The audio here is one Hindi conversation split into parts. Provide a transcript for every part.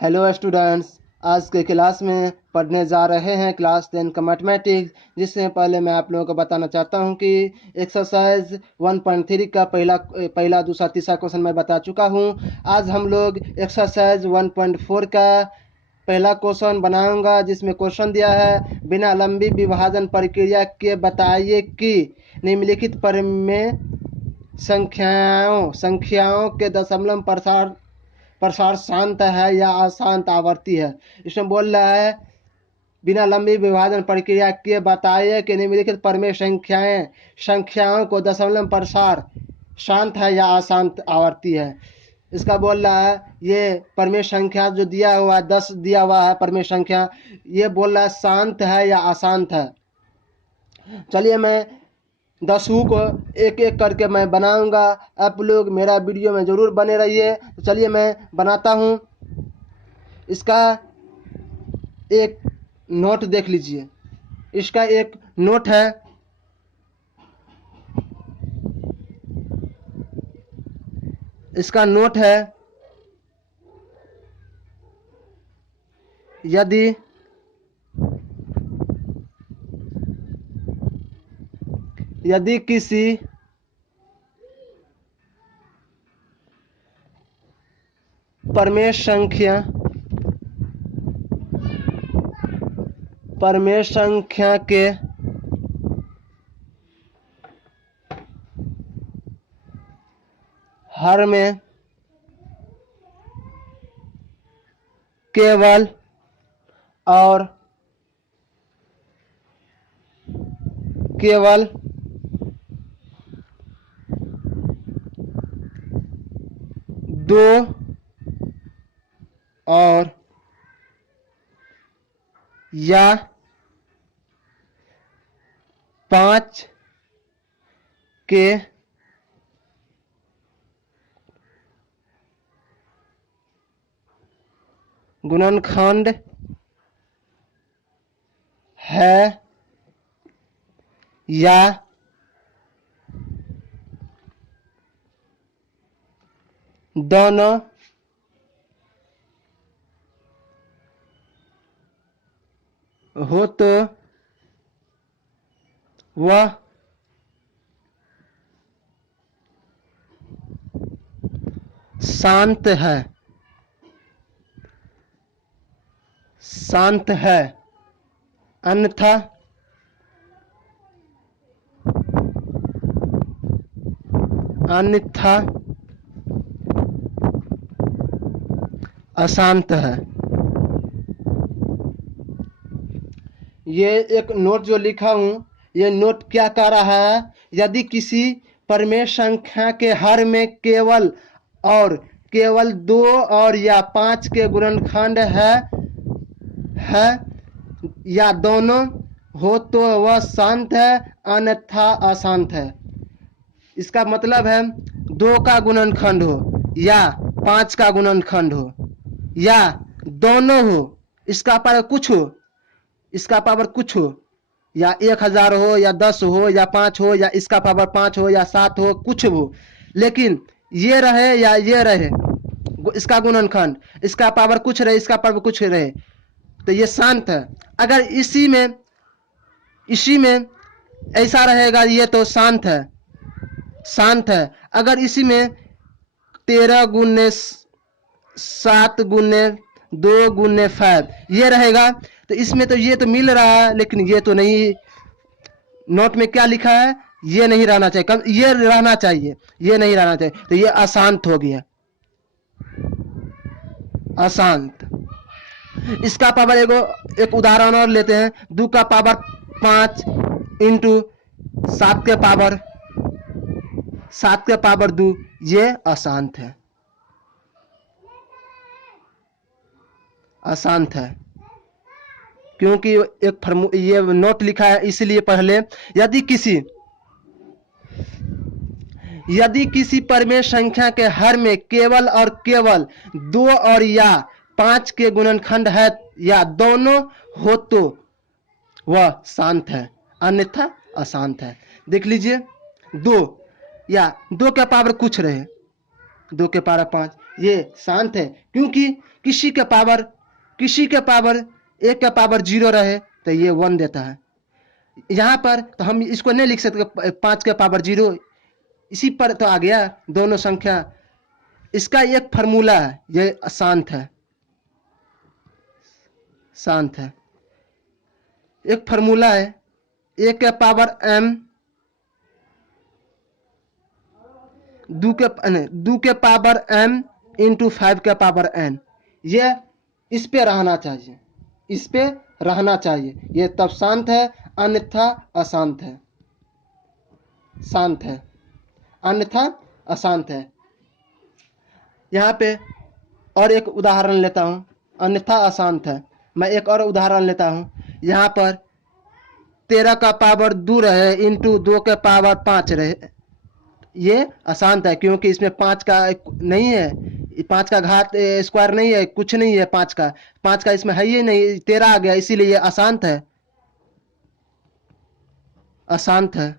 हेलो स्टूडेंट्स, आज के क्लास में पढ़ने जा रहे हैं क्लास 10 का मैथमेटिक्स। जिससे पहले मैं आप लोगों को बताना चाहता हूं कि एक्सरसाइज 1.3 का पहला दूसरा तीसरा क्वेश्चन मैं बता चुका हूं। आज हम लोग एक्सरसाइज 1.4 का पहला क्वेश्चन बनाऊंगा, जिसमें क्वेश्चन दिया है बिना लंबी विभाजन प्रक्रिया के बताइए कि निम्नलिखित पर में संख्याओं के दशमलव प्रसार शांत है या अशांत आवर्ती है। इसमें बोल रहा है बिना लंबी विभाजन प्रक्रिया के बताइए कि निम्नलिखित प्रमेय संख्याओं को दशमलव प्रसार शांत है या अशांत आवर्ती है। इसका बोल रहा है ये प्रमेय संख्या जो दिया हुआ है 10 दिया हुआ है प्रमेय संख्या, ये बोल रहा है शांत है या अशांत है। चलिए मैं 10 को एक एक करके मैं बनाऊंगा। आप लोग मेरा वीडियो में ज़रूर बने रहिए। तो चलिए मैं बनाता हूँ। इसका एक नोट देख लीजिए। इसका एक नोट है, इसका नोट है यदि किसी प्रमेय संख्या के हर में केवल और केवल दो और या 5 के गुणनखंड है या दोनों हो तो वह शांत है अन्यथा अशांत है। ये एक नोट जो लिखा हूं, ये नोट क्या कह रहा है? यदि किसी प्रमेय संख्या के हर में केवल और केवल 2 और या 5 के गुणनखंड है या दोनों हो तो वह शांत है अन्यथा अशांत है। इसका मतलब है 2 का गुणनखंड हो या 5 का गुणनखंड हो या दोनों हो, इसका पावर कुछ हो या 1000 हो या 10 हो या 5 हो या इसका पावर 5 हो या 7 हो, कुछ हो, लेकिन ये रहे या ये रहे इसका गुणनखंड, इसका पावर कुछ रहे इसका पावर कुछ रहे, तो ये शांत है। अगर इसी में ऐसा रहेगा ये तो शांत है। अगर इसी में 13 गुने 7 गुने 2 गुने 5 ये रहेगा तो इसमें तो ये तो मिल रहा है, लेकिन ये तो नहीं। नोट में क्या लिखा है? ये नहीं रहना चाहिए, कम ये रहना चाहिए, ये नहीं रहना चाहिए, तो ये अशांत हो गया, अशांत। इसका पावर एक उदाहरण और लेते हैं। 2 का पावर 5 इंटू 7 के पावर 2, ये अशांत है क्योंकि ये नोट लिखा है, इसलिए पहले यदि किसी प्रमेय संख्या के हर में केवल और केवल 2 और या 5 के गुणनखंड है या दोनों हो तो वह शांत है अन्यथा अशांत है। देख लीजिए 2 या 2 के पावर कुछ रहे, 2 के पावर 5 ये शांत है, क्योंकि किसी के पावर एक का पावर 0 रहे तो ये 1 देता है। यहाँ पर तो हम इसको नहीं लिख सकते 5 के पावर 0, इसी पर तो आ गया दोनों संख्या। इसका एक फॉर्मूला है, ये शांत है, शांत है। एक फॉर्मूला है, एक के पावर m दो के पावर m इंटू 5 के पावर n। ये इस पे रहना चाहिए, इस पे रहना चाहिए, ये तब शांत है, अन्यथा अशांत है, शांत है, अन्यथा अशांत है। यहाँ पे और एक उदाहरण लेता हूँ, अन्यथा अशांत है। मैं एक और उदाहरण लेता हूँ, यहाँ पर 13 का पावर 2 रहे इंटू 2 के पावर 5 रहे, ये अशांत है, क्योंकि इसमें 5 का नहीं है, 5 का घात स्क्वायर नहीं है, कुछ नहीं है, 5 का इसमें है ही नहीं, 13 आ गया, इसीलिए ये अशांत है, अशांत है।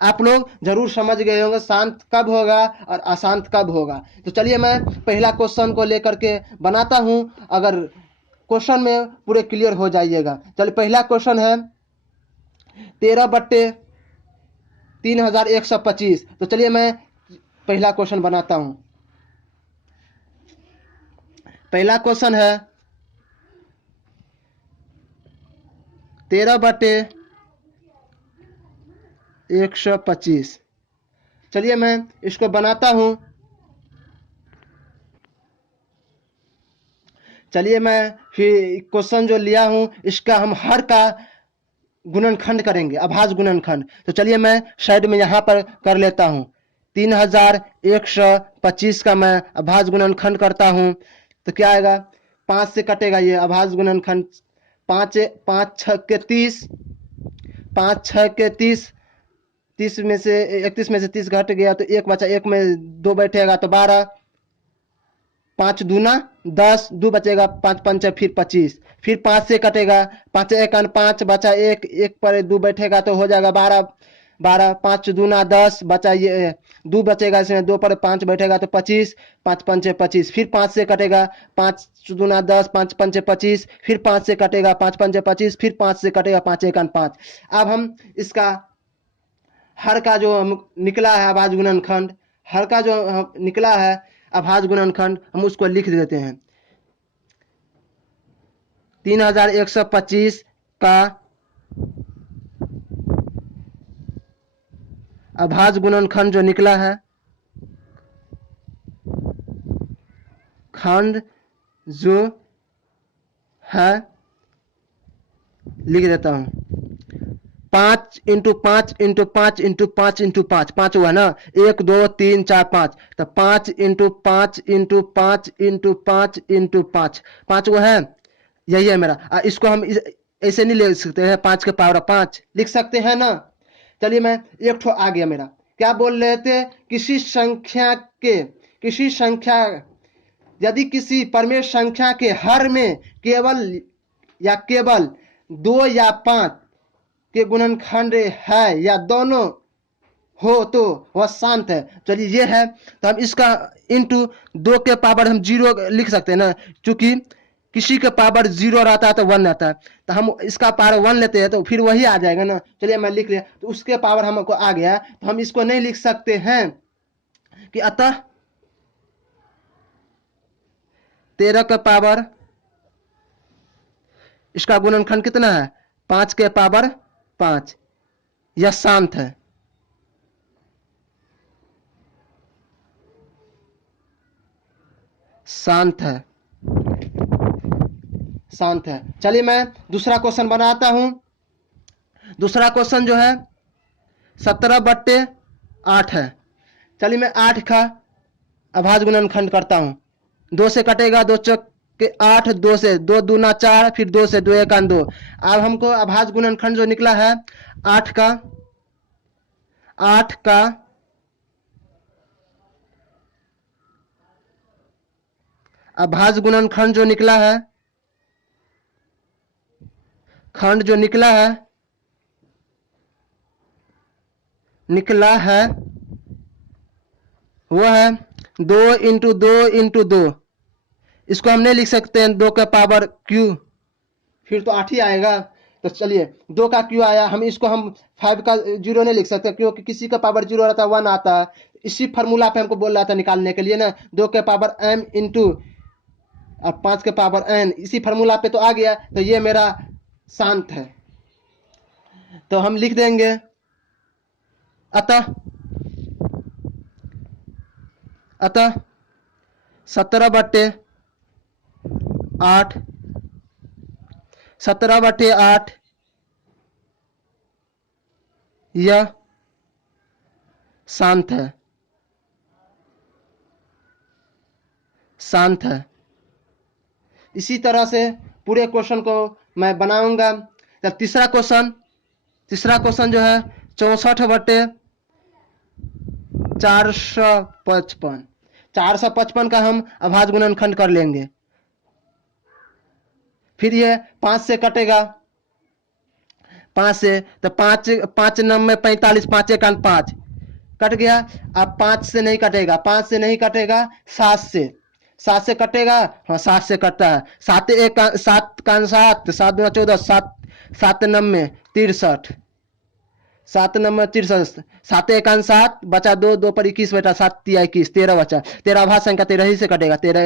आप लोग जरूर समझ गए होंगे शांत कब होगा और अशांत कब होगा। तो चलिए मैं पहला क्वेश्चन को लेकर के बनाता हूं, अगर क्वेश्चन में पूरे क्लियर हो जाइएगा। चलिए पहला क्वेश्चन है 13/3125। तो चलिए मैं पहला क्वेश्चन बनाता हूं। पहला क्वेश्चन है 13/125। चलिए मैं इसको बनाता हूं। चलिए मैं फिर क्वेश्चन जो लिया हूं इसका हम हर का गुणनखंड करेंगे, अभाज्य गुणनखंड। तो चलिए मैं साइड में यहाँ पर कर लेता हूँ, 3125 का मैं अभाज्य गुणनखंड करता हूँ। तो क्या आएगा, 5 से कटेगा ये अभाज्य गुणनखंड, 5 6 के 30, 5 6 के 30, 30 में से 31 में से 30 घट गया तो एक बचा, एक में 2 बैठेगा तो 12, 5 दूना 10, 2 बचेगा, 5 पंचे फिर 25, फिर 5 से कटेगा, 5 एक 5 बचा, एक एक पर 2 बैठेगा तो हो जाएगा 12, 12 5 दूना 10 बचा, ये 2 बचेगा, इसमें 2 पर 5 बैठेगा तो 25, 5 पंचे 25, फिर 5 से कटेगा, 5 दूना 10, 5 पंचे 25, फिर 5 से कटेगा, 5 पंचे 25, फिर 5 से कटेगा, 5 एक 5। अब हम इसका हर का जो हम निकला है अभाज्य गुणनखंड, हर का जो निकला है अभाज्य गुणनखंड, हम उसको लिख देते हैं। 3125 का अभाज्य गुणनखंड जो निकला है, खंड जो है लिख देता हूं, 5 इंटू 5 इंटू 5 इंटू 5 इंटू 5, 5 हुआ ना, 1 2 3 4 5, तो 5 इंटू 5 इंटू 5 इंटू 5 इंटू 5, 5 वो है, यही है मेरा। इसको हम ऐसे नहीं लिख सकते हैं, 5 के पावर 5 लिख सकते हैं ना। चलिए मैं एक ठो आ गया मेरा, क्या बोल रहे थे, किसी संख्या यदि किसी परमेय संख्या के हर में केवल 2 या 5 के गुणनखंड है या दोनों हो तो वह शांत है। चलिए ये है, तो हम इसका इंटू 2 के पावर हम 0 लिख सकते हैं ना, क्योंकि किसी के पावर 0 रहता है तो 1 रहता है, तो हम इसका पावर 1 लेते हैं तो फिर वही आ जाएगा ना। चलिए मैं लिख लिया, तो उसके पावर हमको आ गया, तो हम इसको नहीं लिख सकते हैं कि अतः 13 का पावर, इसका गुणनखंड कितना है, 5 के पावर 5, यह शांत है, शांत है, शांत है। चलिए मैं दूसरा क्वेश्चन बनाता हूं। दूसरा क्वेश्चन जो है 17/8 है। चलिए मैं 8 का अभाज्य गुणनखंड करता हूं, 2 से कटेगा, 2 चौक के 8, 2 से 2 दूना 4, फिर 2 से 2 एक 2। अब हमको अभाज्य गुणनखंड जो निकला है 8 का अभाज्य गुणनखंड जो निकला है, खंड जो निकला है वो है 2 × 2 × 2। इसको हम नहीं लिख सकते हैं 2 के पावर क्यू, फिर तो 8 ही आएगा। तो चलिए 2 का क्यू आया, हम इसको हम 5 का 0 नहीं लिख सकते, क्योंकि किसी का पावर 0 रहता है 1 आता है। इसी फार्मूला पे हमको बोल रहा था निकालने के लिए ना, 2 के पावर m इंटू और 5 के पावर n, इसी फार्मूला पे तो आ गया। तो ये मेरा शांत है, तो हम लिख देंगे अतः 17/8 17/8 यह शांत है, शांत है। इसी तरह से पूरे क्वेश्चन को मैं बनाऊंगा। तो तीसरा क्वेश्चन जो है 64/455। 455 का हम अभाज्य गुणनखंड कर लेंगे। फिर ये 5 से कटेगा, 5 से, तो 5 9 में 45, 5 1 5 कट गया। अब 5 से नहीं कटेगा, 5 से नहीं कटेगा, 7 से कटेगा। हाँ 7 से कटता है। 7 1 7 का 7, 7 2 14, 7 9 में 63, 7 9 में 63, 7 1 7 बचा 2, 2 पर 21 बेटा, 7 3 21, 13 बचा। 13 अभाज्य संख्या 13 ही से कटेगा, 13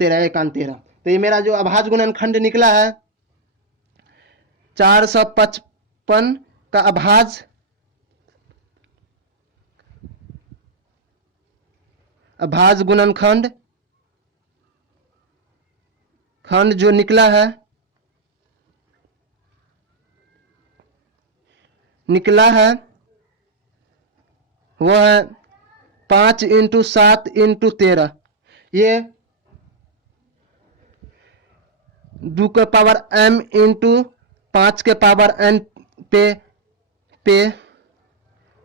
1 13। तो ये मेरा जो अभाज्य गुणनखंड निकला है 455 का अभाज्य गुणनखंड जो निकला है वो है 5 × 7 × 13। ये 2 के पावर m इंटू 5 के पावर n पे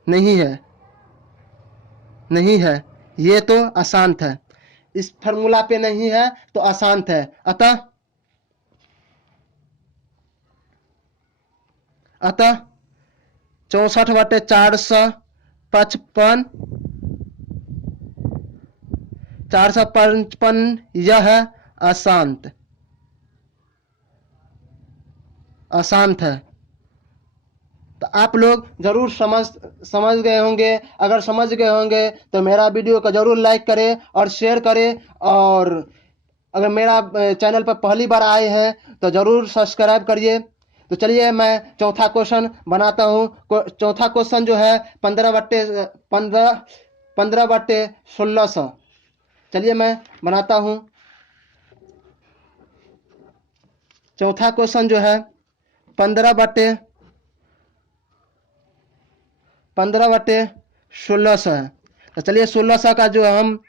नहीं है। ये तो अशांत है, इस फार्मूला पे नहीं है तो अशांत है। अतः 64/455 यह है अशांत है। तो आप लोग जरूर समझ गए होंगे। अगर समझ गए होंगे तो मेरा वीडियो को जरूर लाइक करें और शेयर करें, और अगर मेरा चैनल पर पहली बार आए हैं तो जरूर सब्सक्राइब करिए। तो चलिए मैं चौथा क्वेश्चन बनाता हूँ। चौथा क्वेश्चन जो है 15/1600। चलिए मैं बनाता हूँ। चौथा क्वेश्चन जो है 15/1600 है। तो चलिए 1600 का जो हम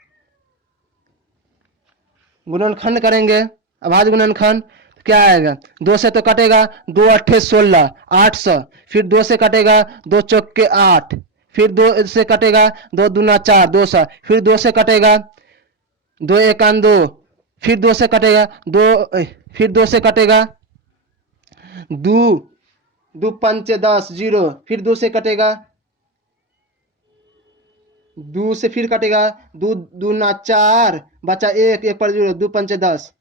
गुणनखंड करेंगे, अभाज्य गुणनखंड, तो क्या आएगा? 2 से तो कटेगा, 2 8 16 800, फिर 2 से कटेगा, 2 चौके 8, फिर 2 से कटेगा, 2 दूना 4 200, फिर 2 से कटेगा, 2 1 2, फिर 2 से कटेगा, 2 से कटेगा 2 2 5 10 0, फिर 2 से कटेगा, 2 से फिर कटेगा, 2 दूना 4 बचा 1 1 पर 0, 2 5 10,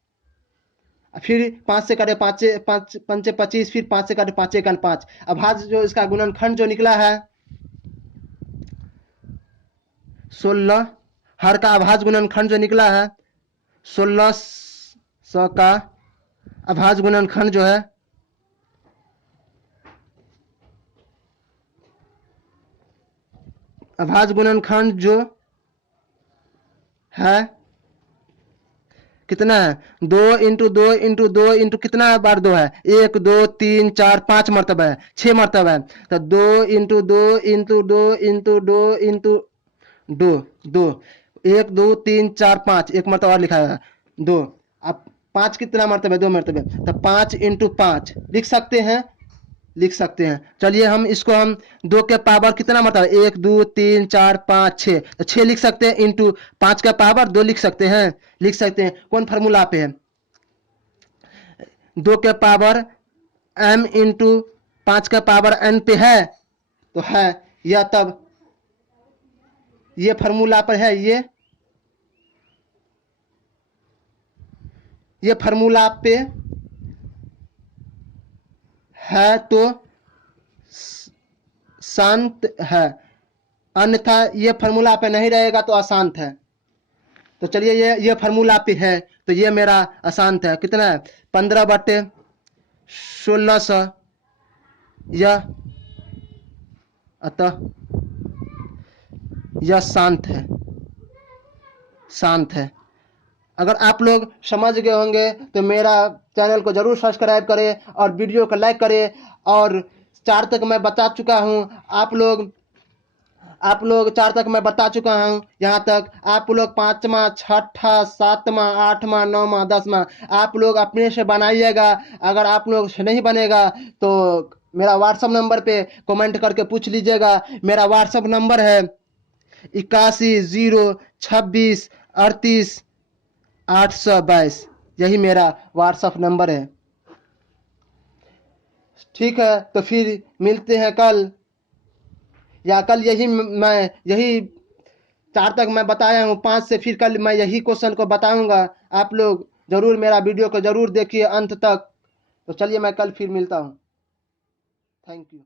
फिर 5 से कटे 5 5 25, फिर 5 से कटे 5 1 5। अभाज्य जो इसका गुणनखंड जो निकला है 16, हर का अभाज्य गुणनखंड जो निकला है 1600 का अभाज्य गुणनखंड जो है अभाज्य गुणनखंड जो है कितना है? 2 × 2 × 2 × कितना बार 2 है? 1 2 3 4 5 मरतबा है, 6 मरतबा है। तो 2 × 2 × 2 × 2 × 2 2 1 2 3 4 5, एक मरतबा और लिखा है 2। अब 5 कितना मरतबा? 2 मरतबा। तो 5 × 5 लिख सकते हैं। चलिए हम इसको हम 2 के पावर कितना मरतबा? 1 2 3 4 5 6, तो 6 लिख सकते हैं, इंटू 5 का पावर 2 लिख सकते हैं। कौन फार्मूला पे है? 2 के पावर m इंटू 5 का पावर n पे है, तो है यह तब ये फार्मूला पर है, ये फार्मूला पे है तो शांत है, अन्यथा ये फार्मूला पे नहीं रहेगा तो अशांत है। तो चलिए ये फार्मूला पे है तो ये मेरा अशांत है। कितना है? 15/1600, यह अतः यह शांत है, शांत है। अगर आप लोग समझ गए होंगे तो मेरा चैनल को जरूर सब्सक्राइब करें और वीडियो को लाइक करें। और 4 तक मैं बता चुका हूं, आप लोग 4 तक मैं बता चुका हूं। यहाँ तक आप लोग 5वां, 6ठा, 7वां, 8वां, 9वां, 10वां आप लोग अपने से बनाइएगा। अगर आप लोग से नहीं बनेगा तो मेरा व्हाट्सएप नंबर पे कमेंट करके पूछ लीजिएगा। मेरा व्हाट्सएप नंबर है 81, 0, 26, 38, 822। यही मेरा व्हाट्सएप नंबर है। ठीक है, तो फिर मिलते हैं कल, या कल यही 4 तक मैं बताया हूँ, 5 से फिर कल मैं यही क्वेश्चन को बताऊंगा। आप लोग जरूर मेरा वीडियो को जरूर देखिए अंत तक। तो चलिए मैं कल फिर मिलता हूँ। Thank you.